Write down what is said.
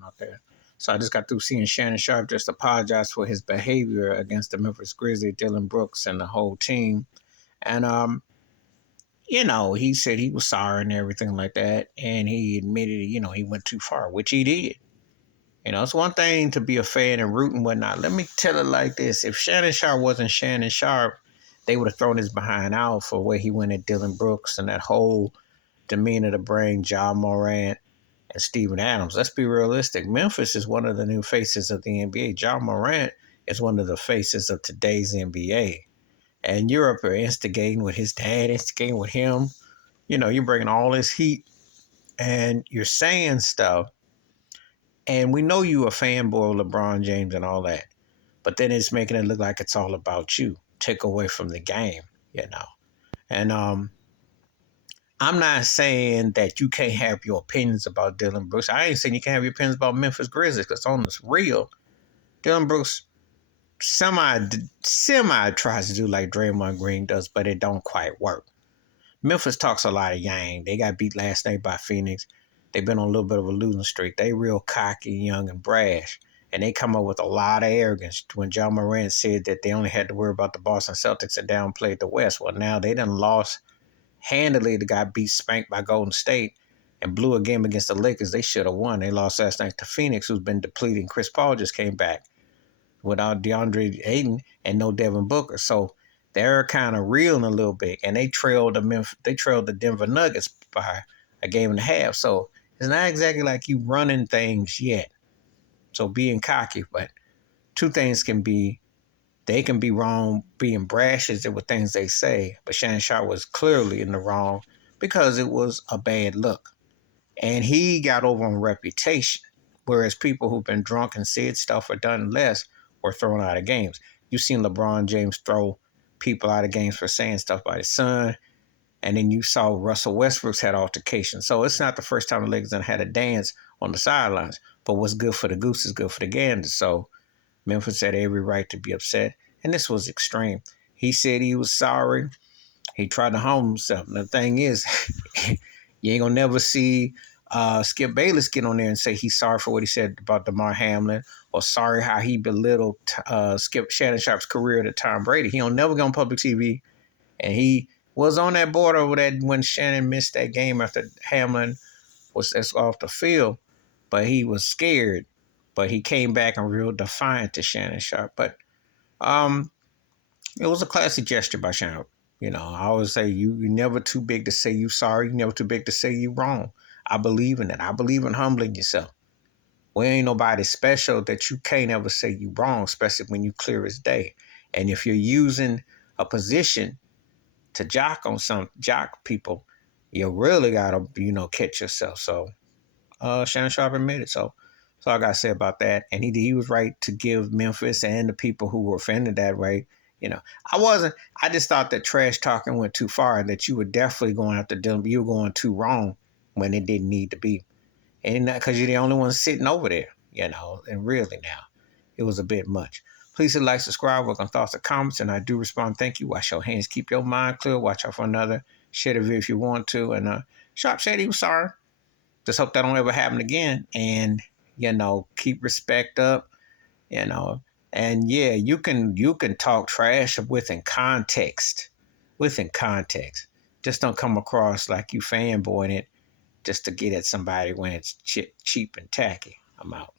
going out there. So I just got through seeing Shannon Sharpe just apologize for his behavior against the Memphis Grizzlies, Dylan Brooks, and the whole team. And he said he was sorry and everything like that, and he admitted, he went too far, which he did. It's one thing to be a fan and root and whatnot. Let me tell it like this: if Shannon Sharpe wasn't Shannon Sharpe, they would have thrown his behind out for where he went at Dylan Brooks and that whole demeanor to bring Ja Morant and Steven Adams. Let's be realistic. Memphis is one of the new faces of the NBA. Ja Morant is one of the faces of today's NBA. And Europe are instigating with his dad, instigating with him. You're bringing all this heat and you're saying stuff. And we know you a fanboy of LeBron James and all that. But then it's making it look like it's all about you. Take away from the game. And I'm not saying that you can't have your opinions about Dylan Brooks. I ain't saying you can't have your opinions about Memphis Grizzlies, because on this real, Dylan Brooks semi tries to do like Draymond Green does, but it don't quite work. Memphis talks a lot of yang. They got beat last night by Phoenix. They've been on a little bit of a losing streak. They real cocky, young, and brash. And they come up with a lot of arrogance. When Ja Morant said that they only had to worry about the Boston Celtics and downplayed the West. Well, now they done lost handily. They got beat, spanked by Golden State and blew a game against the Lakers. They should have won. They lost last night to Phoenix, who's been depleting. Chris Paul just came back without DeAndre Ayton and no Devin Booker. So they're kind of reeling a little bit, and they trailed the Denver Nuggets by a game and a half. So it's not exactly like you running things yet. So being cocky, but two things they can be wrong being brash as with things they say, but Shannon Sharpe was clearly in the wrong because it was a bad look. And he got over on reputation, whereas people who've been drunk and said stuff or done less were thrown out of games. You've seen LeBron James throw people out of games for saying stuff about his son, and then you saw Russell Westbrook's had altercations. So it's not the first time the Lakers had a dance on the sidelines, but what's good for the goose is good for the gander. So Memphis had every right to be upset, and this was extreme. He said he was sorry. He tried to harm himself. And the thing is, you ain't gonna never see Skip Bayless get on there and say he's sorry for what he said about DeMar Hamlin, or sorry how he belittled Shannon Sharpe's career to Tom Brady. He don't never go on public TV, and he was on that border over that when Shannon missed that game after Hamlin was off the field, but he was scared. But he came back and real defiant to Shannon Sharpe. But it was a classy gesture by Shannon. I always say you're never too big to say you sorry. You're never too big to say you wrong. I believe in that. I believe in humbling yourself. We ain't nobody special that you can't ever say you wrong, especially when you clear as day. And if you're using a position to jock people, you really gotta, catch yourself. So Shannon Sharpe admitted. So that's all I gotta say about that. And he was right to give Memphis and the people who were offended that way. I just thought that trash talking went too far, and that you were definitely going after them. You were going too wrong when it didn't need to be. And because you're the only one sitting over there, and really now, it was a bit much. Please hit like, subscribe, work on thoughts or comments, and I do respond. Thank you. Wash your hands. Keep your mind clear. Watch out for another. Share the video if you want to. And Sharpe said he was sorry. Just hope that don't ever happen again. And, keep respect up, And yeah, you can talk trash within context. Just don't come across like you fanboying it just to get at somebody when it's cheap and tacky. I'm out.